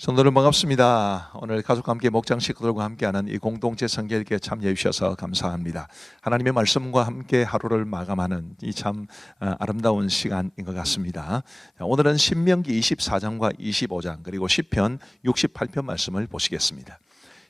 성도들 반갑습니다. 오늘 가족과 함께 목장 식구들과 함께하는 이 공동체 성결기에 참여해 주셔서 감사합니다. 하나님의 말씀과 함께 하루를 마감하는 이 참 아름다운 시간인 것 같습니다. 오늘은 신명기 24장과 25장 그리고 시편 68편 말씀을 보시겠습니다.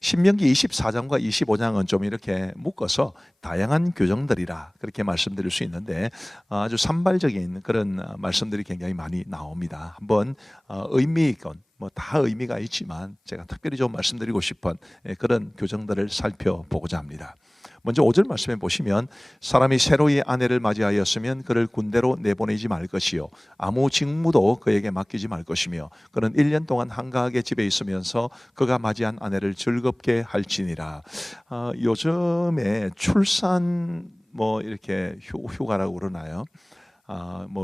신명기 24장과 25장은 좀 이렇게 묶어서 다양한 교정들이라 그렇게 말씀드릴 수 있는데 아주 산발적인 그런 말씀들이 굉장히 많이 나옵니다. 한번 의미 있건 다 의미가 있지만 제가 특별히 좀 말씀드리고 싶은 그런 교정들을 살펴보고자 합니다. 먼저 5절 말씀해 보시면 사람이 새로이 아내를 맞이하였으면 그를 군대로 내보내지 말 것이요 아무 직무도 그에게 맡기지 말 것이며 그는 1년 동안 한가하게 집에 있으면서 그가 맞이한 아내를 즐겁게 할지니라. 요즘에 출산 이렇게 휴가라고 그러나요?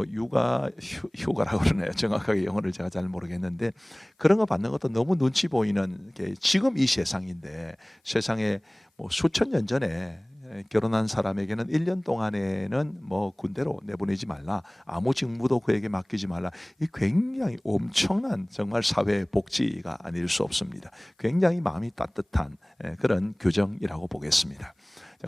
육아 휴가라고 그러나요? 정확하게 영어를 제가 잘 모르겠는데 그런 거 받는 것도 너무 눈치 보이는 게 지금 이 세상인데 세상에 수천 년 전에 결혼한 사람에게는 1년 동안에는 군대로 내보내지 말라, 아무 직무도 그에게 맡기지 말라. 이 굉장히 엄청난 정말 사회 복지가 아닐 수 없습니다. 굉장히 마음이 따뜻한 그런 규정이라고 보겠습니다.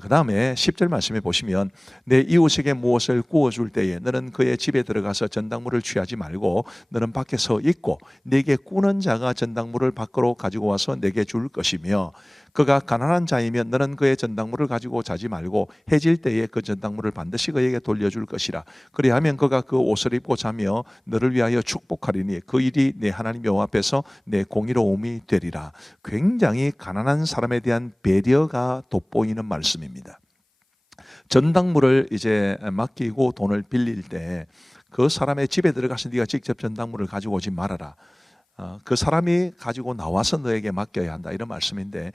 그 다음에 10절 말씀해 보시면 내 이웃에게 무엇을 구워줄 때에 너는 그의 집에 들어가서 전당물을 취하지 말고 너는 밖에서 있고 내게 꾸는 자가 전당물을 밖으로 가지고 와서 내게 줄 것이며 그가 가난한 자이면 너는 그의 전당물을 가지고 자지 말고 해질 때에 그 전당물을 반드시 그에게 돌려줄 것이라. 그리하면 그가 그 옷을 입고 자며 너를 위하여 축복하리니 그 일이 내 하나님 여호와 앞에서 내 공의로움이 되리라. 굉장히 가난한 사람에 대한 배려가 돋보이는 말씀입니다. 전당물을 이제 맡기고 돈을 빌릴 때 그 사람의 집에 들어가서 네가 직접 전당물을 가지고 오지 말아라. 그 사람이 가지고 나와서 너에게 맡겨야 한다, 이런 말씀인데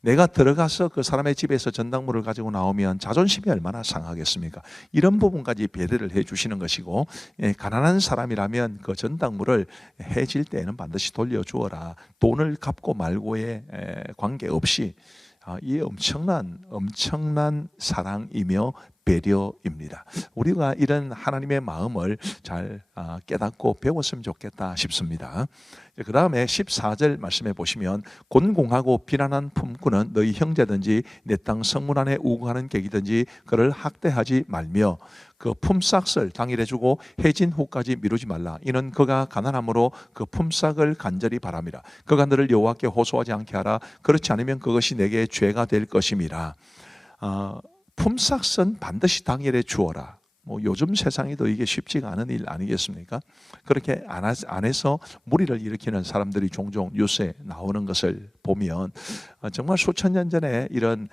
내가 들어가서 그 사람의 집에서 전당물을 가지고 나오면 자존심이 얼마나 상하겠습니까? 이런 부분까지 배려를 해주시는 것이고, 가난한 사람이라면 그 전당물을 해질 때에는 반드시 돌려주어라. 돈을 갚고 말고의 관계없이. 이 엄청난 사랑이며 배려입니다. 우리가 이런 하나님의 마음을 잘 깨닫고 배웠으면 좋겠다 싶습니다. 그 다음에 14절 말씀해 보시면 곤공하고 비난한 품꾼은 너희 형제든지 내 땅 성문 안에 우거하는 객이든지 그를 학대하지 말며 그 품삯을 당일에 주고 해진 후까지 미루지 말라. 이는 그가 가난함으로 그 품삯을 간절히 바람이라. 그가 너를 여호와께 호소하지 않게 하라. 그렇지 않으면 그것이 내게 죄가 될 것임이라. 품삯은 반드시 당일에 주어라. 요즘 세상에도 이게 쉽지가 않은 일 아니겠습니까? 그렇게 안 해서 무리를 일으키는 사람들이 종종 뉴스에 나오는 것을 보면 정말 수천 년 전에 이런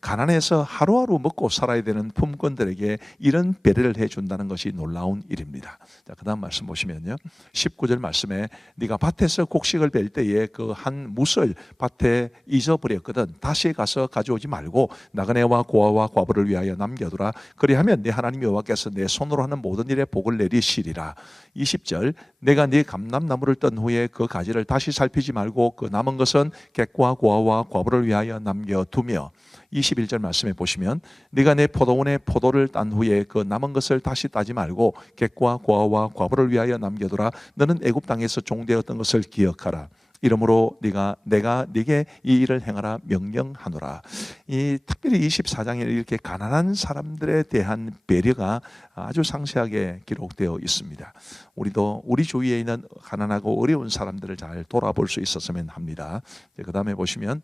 가난해서 하루하루 먹고 살아야 되는 품꾼들에게 이런 배려를 해준다는 것이 놀라운 일입니다. 자, 그 다음 말씀 보시면요, 19절 말씀에 네가 밭에서 곡식을 벨 때에 그 한 뭇을 밭에 잊어버렸거든 다시 가서 가져오지 말고 나그네와 고아와 과부를 위하여 남겨두라. 그리하면 네 하나님 여호와께서 내 손으로 하는 모든 일에 복을 내리시리라. 20절 내가 네 감람나무를 떤 후에 그 가지를 다시 살피지 말고 그 남은 것은 객과 고아와 과부를 위하여 남겨두며 21절 말씀에 보시면 네가 내 포도원에 포도를 딴 후에 그 남은 것을 다시 따지 말고 객과 고아와 과부를 위하여 남겨두라. 너는 애굽 땅에서 종되었던 것을 기억하라. 이러므로 내가 네게 이 일을 행하라 명령하노라. 이 특별히 24장에 이렇게 가난한 사람들에 대한 배려가 아주 상세하게 기록되어 있습니다. 우리도 우리 주위에 있는 가난하고 어려운 사람들을 잘 돌아볼 수 있었으면 합니다. 그 다음에 보시면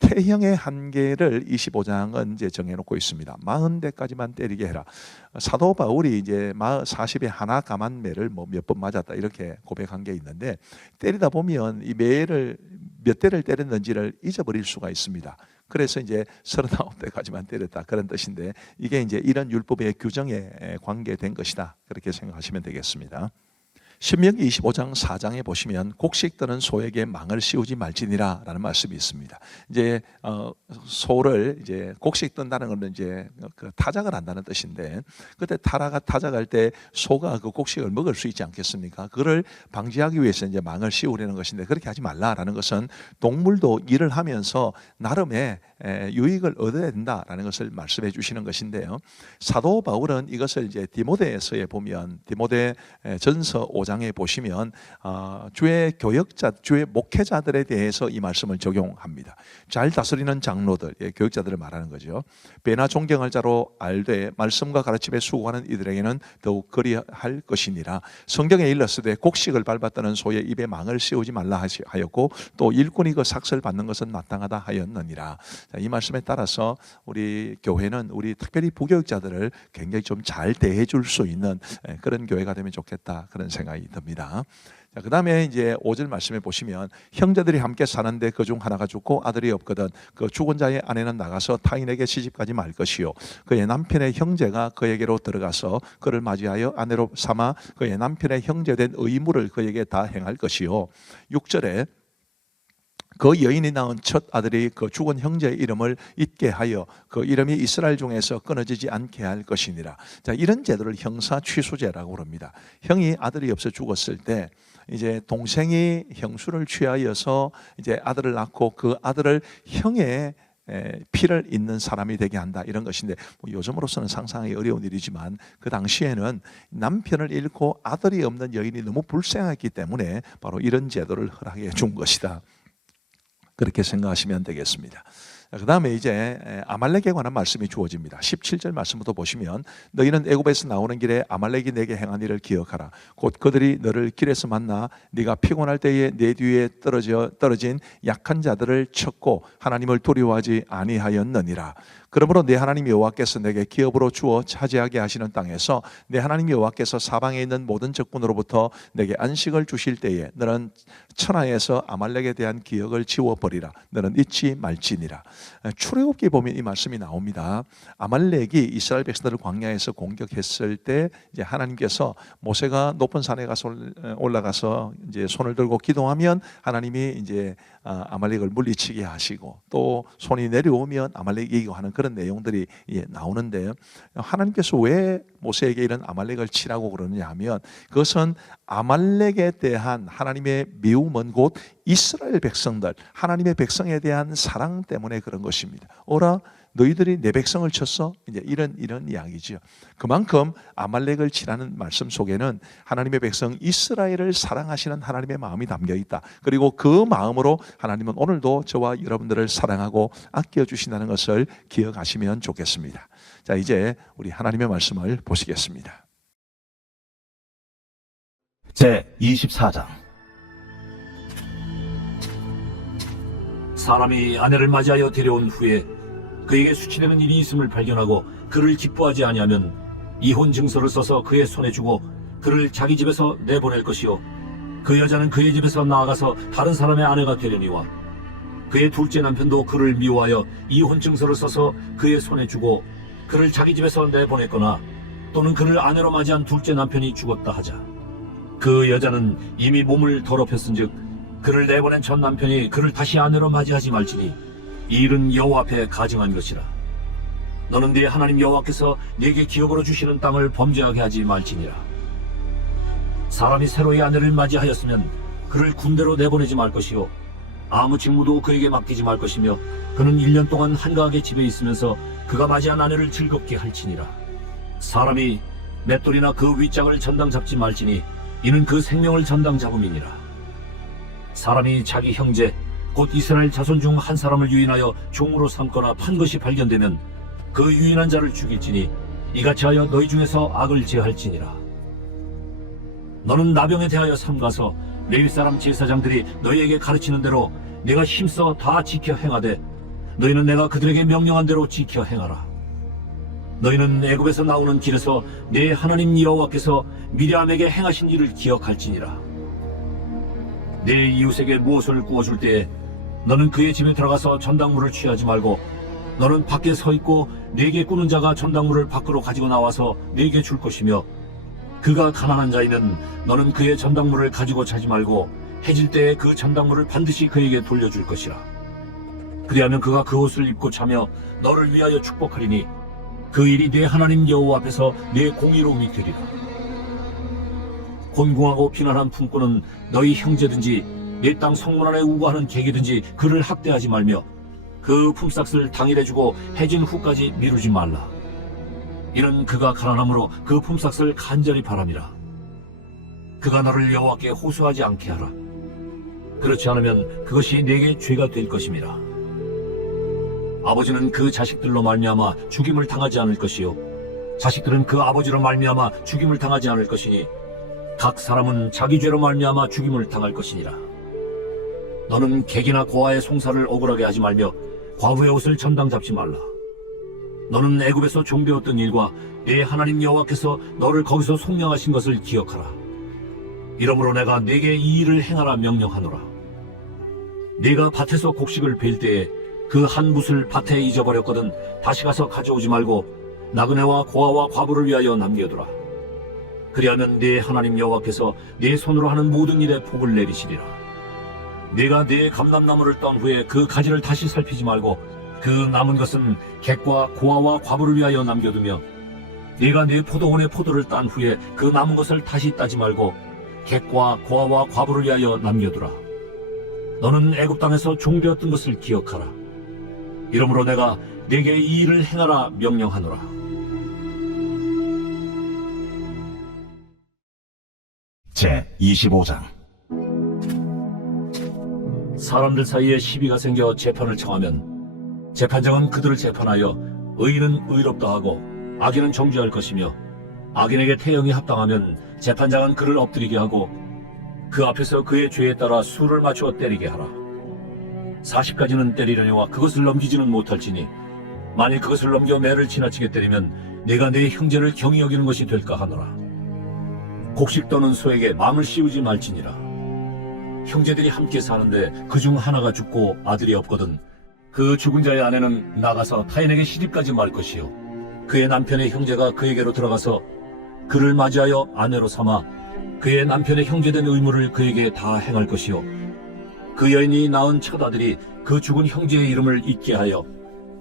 태형의 한계를 25장은 이제 정해놓고 있습니다. 40대까지만 때리게 해라. 사도 바울이 이제 40에 하나 감한 매를 몇 번 맞았다 이렇게 고백한 게 있는데 때리다 보면 이 매를 몇 대를 때렸는지를 잊어버릴 수가 있습니다. 그래서 이제 39대까지만 때렸다 그런 뜻인데 이게 이제 이런 율법의 규정에 관계된 것이다 그렇게 생각하시면 되겠습니다. 신명기 25장 4장에 보시면 곡식 뜨는 소에게 망을 씌우지 말지니라 라는 말씀이 있습니다. 이제 소를 이제 곡식 뜬다는 것은 이제 그 타작을 한다는 뜻인데 그때 타작할 때 소가 그 곡식을 먹을 수 있지 않겠습니까? 그거를 방지하기 위해서 이제 망을 씌우려는 것인데 그렇게 하지 말라라는 것은 동물도 일을 하면서 나름의 유익을 얻어야 된다라는 것을 말씀해 주시는 것인데요. 사도 바울은 이것을 이제 디모데서에 보면 디모데 전서 5장 5장에 보시면 주의 교역자, 주의 목회자들에 대해서 이 말씀을 적용합니다. 잘 다스리는 장로들, 교역자들을 말하는 거죠. 배나 존경할 자로 알되 말씀과 가르침에 수고하는 이들에게는 더욱 그리할 것이니라. 성경에 일렀으되 곡식을 밟았다는 소의 입에 망을 씌우지 말라 하였고 또 일꾼이 그 삭슬 받는 것은 마땅하다 하였느니라. 이 말씀에 따라서 우리 교회는 우리 특별히 부교육자들을 굉장히 좀 잘 대해줄 수 있는 그런 교회가 되면 좋겠다, 그런 생각이 듭니다. 그 다음에 이제 5절 말씀에 보시면 형제들이 함께 사는데 그중 하나가 죽고 아들이 없거든 그 죽은 자의 아내는 나가서 타인에게 시집가지 말 것이요 그의 남편의 형제가 그에게로 들어가서 그를 맞이하여 아내로 삼아 그의 남편의 형제된 의무를 그에게 다 행할 것이요 6절에 그 여인이 낳은 첫 아들이 그 죽은 형제의 이름을 잊게 하여 그 이름이 이스라엘 중에서 끊어지지 않게 할 것이니라. 자, 이런 제도를 형사 취소제라고 합니다. 형이 아들이 없어 죽었을 때 이제 동생이 형수를 취하여서 이제 아들을 낳고 그 아들을 형의 피를 잇는 사람이 되게 한다, 이런 것인데 요즘으로서는 상상하기 어려운 일이지만 그 당시에는 남편을 잃고 아들이 없는 여인이 너무 불쌍했기 때문에 바로 이런 제도를 허락해 준 것이다, 그렇게 생각하시면 되겠습니다. 그 다음에 이제 아말렉에 관한 말씀이 주어집니다. 17절 말씀부터 보시면 너희는 애굽에서 나오는 길에 아말렉이 내게 행한 일을 기억하라. 곧 그들이 너를 길에서 만나 네가 피곤할 때에 내 뒤에 떨어진 약한 자들을 쳤고 하나님을 두려워하지 아니하였느니라. 그러므로 내 하나님 여호와께서 내게 기업으로 주어 차지하게 하시는 땅에서 내 하나님 여호와께서 사방에 있는 모든 적군으로부터 내게 안식을 주실 때에 너는 천하에서 아말렉에 대한 기억을 지워버리라. 너는 잊지 말지니라. 출애굽기에 보면 이 말씀이 나옵니다. 아말렉이 이스라엘 백성들을 광야에서 공격했을 때 이제 하나님께서 모세가 높은 산에 가서 올라가서 이제 손을 들고 기도하면 하나님이 이제 아말렉을 물리치게 하시고 또 손이 내려오면 아말렉이 이기고 하는 그런 내용들이 나오는데 하나님께서 왜 모세에게 이런 아말렉을 치라고 그러느냐 하면 그것은 아말렉에 대한 하나님의 미움은 곧 이스라엘 백성들, 하나님의 백성에 대한 사랑 때문에 그런 것입니다. 오라 너희들이 내 백성을 쳤어? 이제 이런 이야기죠. 그만큼 아말렉을 치라는 말씀 속에는 하나님의 백성 이스라엘을 사랑하시는 하나님의 마음이 담겨 있다. 그리고 그 마음으로 하나님은 오늘도 저와 여러분들을 사랑하고 아껴 주신다는 것을 기억하시면 좋겠습니다. 자, 이제 우리 하나님의 말씀을 보시겠습니다. 제 24장. 사람이 아내를 맞이하여 데려온 후에 그에게 수치되는 일이 있음을 발견하고 그를 기뻐하지 아니하면 이혼 증서를 써서 그의 손에 주고 그를 자기 집에서 내보낼 것이요 그 여자는 그의 집에서 나아가서 다른 사람의 아내가 되려니와 그의 둘째 남편도 그를 미워하여 이혼 증서를 써서 그의 손에 주고 그를 자기 집에서 내보냈거나 또는 그를 아내로 맞이한 둘째 남편이 죽었다 하자 그 여자는 이미 몸을 더럽혔은즉 그를 내보낸 첫 남편이 그를 다시 아내로 맞이하지 말지니 이 일은 여호와 앞에 가증한 것이라. 너는 네 하나님 여호와께서 네게 기업으로 주시는 땅을 범죄하게 하지 말지니라. 사람이 새로이 아내를 맞이하였으면 그를 군대로 내보내지 말 것이요 아무 직무도 그에게 맡기지 말 것이며 그는 1년 동안 한가하게 집에 있으면서 그가 맞이한 아내를 즐겁게 할지니라. 사람이 맷돌이나 그 윗장을 전당 잡지 말지니 이는 그 생명을 전당 잡음이니라. 사람이 자기 형제 곧 이스라엘 자손 중 한 사람을 유인하여 종으로 삼거나 판 것이 발견되면 그 유인한 자를 죽일지니 이같이 하여 너희 중에서 악을 제할지니라. 너는 나병에 대하여 삼가서 레위 사람 제사장들이 너희에게 가르치는 대로 내가 힘써 다 지켜 행하되 너희는 내가 그들에게 명령한 대로 지켜 행하라. 너희는 애굽에서 나오는 길에서 내 하나님 여호와께서 미리암에게 행하신 일을 기억할지니라. 내 이웃에게 무엇을 구워줄 때에 너는 그의 집에 들어가서 전당물을 취하지 말고 너는 밖에 서 있고 네게 꾸는 자가 전당물을 밖으로 가지고 나와서 네게 줄 것이며 그가 가난한 자이면 너는 그의 전당물을 가지고 자지 말고 해질 때에 그 전당물을 반드시 그에게 돌려줄 것이라. 그리하면 그가 그 옷을 입고 자며 너를 위하여 축복하리니 그 일이 내 하나님 여호와 앞에서 내 공의로움이 되리라. 곤궁하고 비난한 품꾼은 너희 형제든지 내 땅 성문 안에 우거하는 객이든지 그를 학대하지 말며 그 품삯을 당일에 주고 해진 후까지 미루지 말라. 이는 그가 가난함으로 그 품삯을 간절히 바람이라. 그가 너를 여호와께 호소하지 않게 하라. 그렇지 않으면 그것이 네게 죄가 될 것임이라. 아버지는 그 자식들로 말미암아 죽임을 당하지 않을 것이요 자식들은 그 아버지로 말미암아 죽임을 당하지 않을 것이니 각 사람은 자기 죄로 말미암아 죽임을 당할 것이니라. 너는 객이나 고아의 송사를 억울하게 하지 말며 과부의 옷을 전당 잡지 말라. 너는 애굽에서 종되었던 일과 네 하나님 여호와께서 너를 거기서 속량하신 것을 기억하라. 이러므로 내가 네게 이 일을 행하라 명령하노라. 네가 밭에서 곡식을 벨 때에 그 한 붓을 밭에 잊어버렸거든 다시 가서 가져오지 말고 나그네와 고아와 과부를 위하여 남겨두라. 그리하면 네 하나님 여호와께서 네 손으로 하는 모든 일에 복을 내리시리라. 네가 네 감람나무를 딴 후에 그 가지를 다시 살피지 말고 그 남은 것은 객과 고아와 과부를 위하여 남겨두며 네가 네 포도원의 포도를 딴 후에 그 남은 것을 다시 따지 말고 객과 고아와 과부를 위하여 남겨두라. 너는 애굽 땅에서 종되었던 것을 기억하라. 이러므로 내가 네게 이 일을 행하라 명령하노라. 제 25장. 사람들 사이에 시비가 생겨 재판을 청하면 재판장은 그들을 재판하여 의인은 의롭다 하고 악인은 정죄할 것이며 악인에게 태형이 합당하면 재판장은 그를 엎드리게 하고 그 앞에서 그의 죄에 따라 수를 맞추어 때리게 하라. 40까지는 때리려니와 그것을 넘기지는 못할지니 만일 그것을 넘겨 매를 지나치게 때리면 내가 내 형제를 경히 여기는 것이 될까 하노라. 곡식 떠는 소에게 망을 씌우지 말지니라. 형제들이 함께 사는데 그중 하나가 죽고 아들이 없거든 그 죽은 자의 아내는 나가서 타인에게 시집가지 말 것이요 그의 남편의 형제가 그에게로 들어가서 그를 맞이하여 아내로 삼아 그의 남편의 형제된 의무를 그에게 다 행할 것이요 그 여인이 낳은 첫 아들이 그 죽은 형제의 이름을 잊게 하여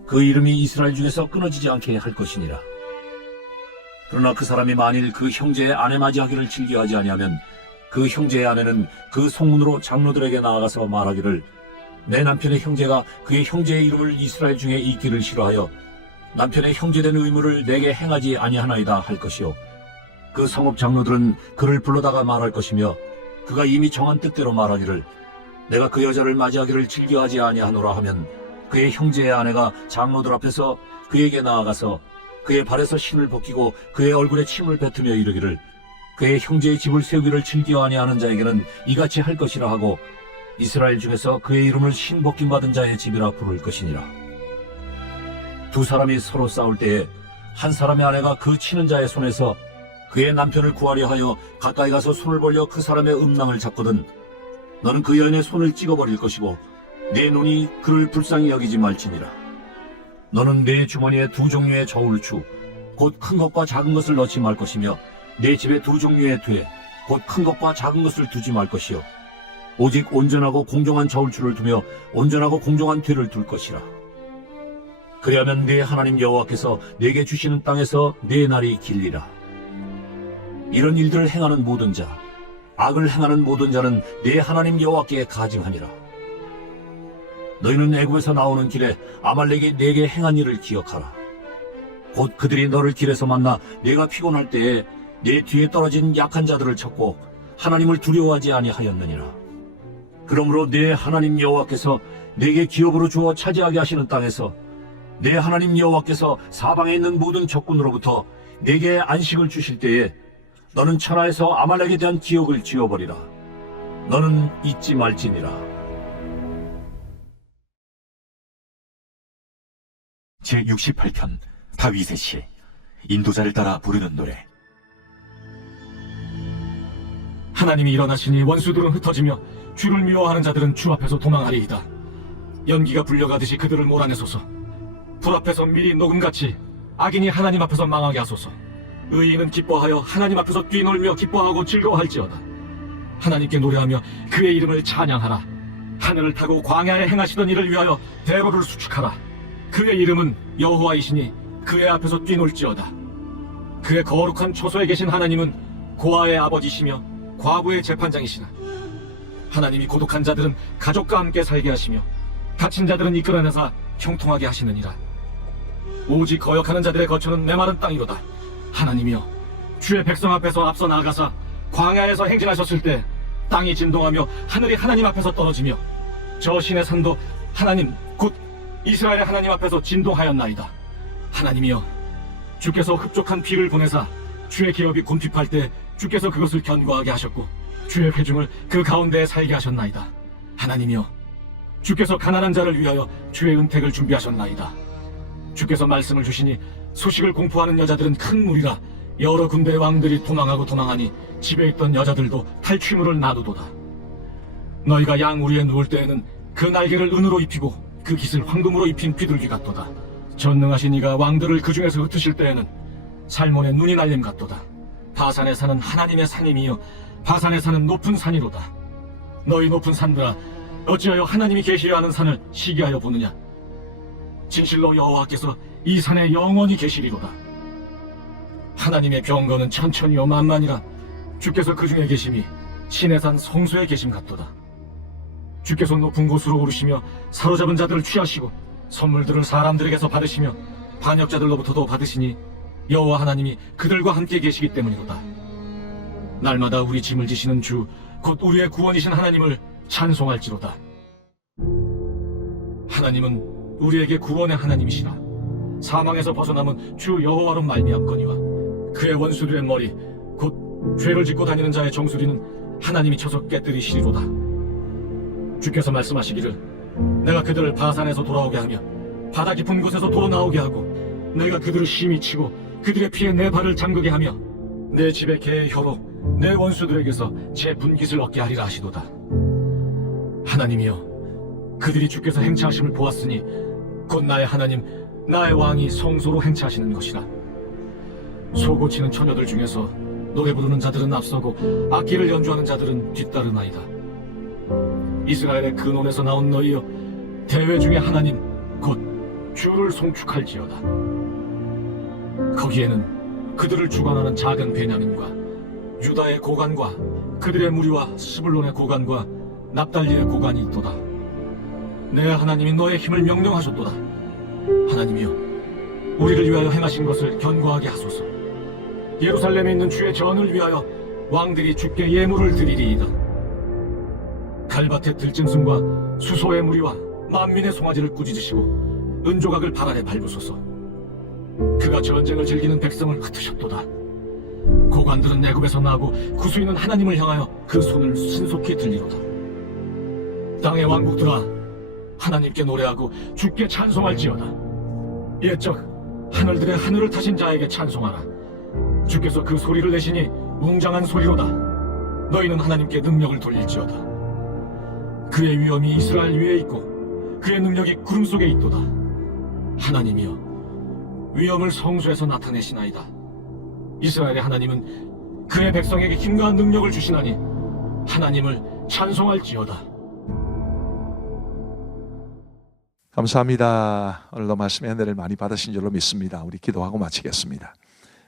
그 이름이 이스라엘 중에서 끊어지지 않게 할 것이니라. 그러나 그 사람이 만일 그 형제의 아내 맞이하기를 즐겨하지 아니하면 그 형제의 아내는 그 송문으로 장로들에게 나아가서 말하기를 내 남편의 형제가 그의 형제의 이름을 이스라엘 중에 잊기를 싫어하여 남편의 형제된 의무를 내게 행하지 아니하나이다 할 것이요 그 성읍 장로들은 그를 불러다가 말할 것이며 그가 이미 정한 뜻대로 말하기를 내가 그 여자를 맞이하기를 즐겨하지 아니하노라 하면 그의 형제의 아내가 장로들 앞에서 그에게 나아가서 그의 발에서 신을 벗기고 그의 얼굴에 침을 뱉으며 이르기를 그의 형제의 집을 세우기를 즐겨 아니하는 자에게는 이같이 할 것이라 하고 이스라엘 중에서 그의 이름을 신 벗김 받은 자의 집이라 부를 것이니라. 두 사람이 서로 싸울 때에 한 사람의 아내가 그 치는 자의 손에서 그의 남편을 구하려 하여 가까이 가서 손을 벌려 그 사람의 음낭을 잡거든 너는 그 여인의 손을 찍어버릴 것이고 내 눈이 그를 불쌍히 여기지 말지니라. 너는 내 주머니에 두 종류의 저울추 곧 큰 것과 작은 것을 넣지 말 것이며 내 집에 두 종류의 돼 곧 큰 것과 작은 것을 두지 말 것이요 오직 온전하고 공정한 저울추를 두며 온전하고 공정한 되를 둘 것이라. 그리하면 네 하나님 여호와께서 네게 주시는 땅에서 네 날이 길리라. 이런 일들을 행하는 모든 자 악을 행하는 모든 자는 네 하나님 여호와께 가증하니라. 너희는 애굽에서 나오는 길에 아말렉이 네게 행한 일을 기억하라. 곧 그들이 너를 길에서 만나 네가 피곤할 때에 네 뒤에 떨어진 약한 자들을 쳤고 하나님을 두려워하지 아니하였느니라. 그러므로 네 하나님 여호와께서 네게 기업으로 주어 차지하게 하시는 땅에서 네 하나님 여호와께서 사방에 있는 모든 적군으로부터 네게 안식을 주실 때에 너는 천하에서 아말렉에 대한 기억을 지워버리라. 너는 잊지 말지니라. 제68편 다윗의 시 인도자를 따라 부르는 노래. 하나님이 일어나시니 원수들은 흩어지며 주를 미워하는 자들은 주 앞에서 도망하리이다. 연기가 불려가듯이 그들을 몰아내소서. 불 앞에서 미리 녹음같이 악인이 하나님 앞에서 망하게 하소서. 의인은 기뻐하여 하나님 앞에서 뛰놀며 기뻐하고 즐거워할지어다. 하나님께 노래하며 그의 이름을 찬양하라. 하늘을 타고 광야에 행하시던 일을 위하여 대로를 수축하라. 그의 이름은 여호와이시니 그의 앞에서 뛰놀지어다. 그의 거룩한 초소에 계신 하나님은 고아의 아버지시며 과부의 재판장이시나. 하나님이 고독한 자들은 가족과 함께 살게 하시며 다친 자들은 이끌어내사 형통하게 하시느니라. 오직 거역하는 자들의 거처는 메마른 땅이로다. 하나님이여 주의 백성 앞에서 앞서 나아가사 광야에서 행진하셨을 때 땅이 진동하며 하늘이 하나님 앞에서 떨어지며 저 신의 산도 하나님 곧 이스라엘의 하나님 앞에서 진동하였나이다. 하나님이여, 주께서 흡족한 비를 보내사 주의 기업이 곤핍할 때 주께서 그것을 견고하게 하셨고 주의 회중을 그 가운데에 살게 하셨나이다. 하나님이여, 주께서 가난한 자를 위하여 주의 은택을 준비하셨나이다. 주께서 말씀을 주시니 소식을 공포하는 여자들은 큰 무리라. 여러 군대의 왕들이 도망하고 도망하니 집에 있던 여자들도 탈취물을 놔두도다. 너희가 양 우리에 누울 때에는 그 날개를 은으로 입히고 그 깃을 황금으로 입힌 비둘기 같도다. 전능하신 이가 왕들을 그 중에서 흩으실 때에는 살몬의 눈이 날림 같도다. 바산에 사는 하나님의 산임이여, 바산에 사는 높은 산이로다. 너희 높은 산들아, 어찌하여 하나님이 계시려 하는 산을 시기하여 보느냐? 진실로 여호와께서 이 산에 영원히 계시리로다. 하나님의 병거는 천천히요 만만이라. 주께서 그 중에 계심이 신의 산 성소에 계심 같도다. 주께서 높은 곳으로 오르시며 사로잡은 자들을 취하시고 선물들을 사람들에게서 받으시며 반역자들로부터도 받으시니 여호와 하나님이 그들과 함께 계시기 때문이로다. 날마다 우리 짐을 지시는 주 곧 우리의 구원이신 하나님을 찬송할지로다. 하나님은 우리에게 구원의 하나님이시라. 사망에서 벗어남은 주 여호와로 말미암거니와 그의 원수들의 머리 곧 죄를 짓고 다니는 자의 정수리는 하나님이 쳐서 깨뜨리시리로다. 주께서 말씀하시기를 내가 그들을 바산에서 돌아오게 하며 바다 깊은 곳에서 도로 나오게 하고 내가 그들을 심히 치고 그들의 피에 내 발을 잠그게 하며 내 집의 개의 혀로 내 원수들에게서 제 분깃을 얻게 하리라 하시도다. 하나님이여, 그들이 주께서 행차하심을 보았으니 곧 나의 하나님 나의 왕이 성소로 행차하시는 것이라. 소고치는 처녀들 중에서 노래 부르는 자들은 앞서고 악기를 연주하는 자들은 뒤따르나이다. 이스라엘의 근원에서 나온 너희여, 대회 중에 하나님 곧 주를 송축할지어다. 거기에는 그들을 주관하는 작은 베냐민과 유다의 고관과 그들의 무리와 스불론의 고관과 납달리의 고관이 있도다. 내 하나님이 너의 힘을 명령하셨도다. 하나님이여, 우리를 위하여 행하신 것을 견고하게 하소서. 예루살렘에 있는 주의 전을 위하여 왕들이 주께 예물을 드리리이다. 갈밭의 들짐승과 수소의 무리와 만민의 송아지를 꾸짖으시고 은조각을 발 아래 밟으소서. 그가 전쟁을 즐기는 백성을 흩으셨도다. 고관들은 애굽에서 나고 구수인은 하나님을 향하여 그 손을 신속히 들리로다. 땅의 왕국들아, 하나님께 노래하고 주께 찬송할지어다. 옛적 하늘들의 하늘을 타신 자에게 찬송하라. 주께서 그 소리를 내시니 웅장한 소리로다. 너희는 하나님께 능력을 돌릴지어다. 그의 위엄이 이스라엘 위에 있고 그의 능력이 구름 속에 있도다. 하나님이여, 위엄을 성소에서 나타내시나이다. 이스라엘의 하나님은 그의 백성에게 힘과 능력을 주시나니 하나님을 찬송할지어다. 감사합니다. 오늘도 말씀의 은혜를 많이 받으신 줄로 믿습니다. 우리 기도하고 마치겠습니다.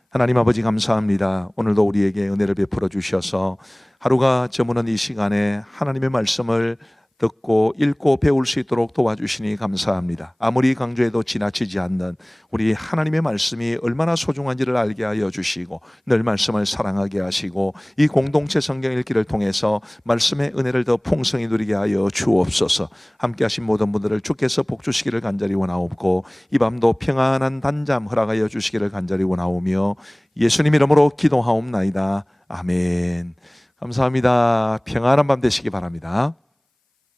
하나님 아버지 감사합니다. 오늘도 우리에게 은혜를 베풀어 주셔서 하루가 저무는 이 시간에 하나님의 말씀을 듣고 읽고 배울 수 있도록 도와주시니 감사합니다. 아무리 강조해도 지나치지 않는 우리 하나님의 말씀이 얼마나 소중한지를 알게 하여 주시고 늘 말씀을 사랑하게 하시고 이 공동체 성경 읽기를 통해서 말씀의 은혜를 더 풍성히 누리게 하여 주옵소서. 함께 하신 모든 분들을 주께서 복 주시기를 간절히 원하옵고 이 밤도 평안한 단잠 허락하여 주시기를 간절히 원하오며 예수님 이름으로 기도하옵나이다. 아멘. 감사합니다. 평안한 밤 되시기 바랍니다.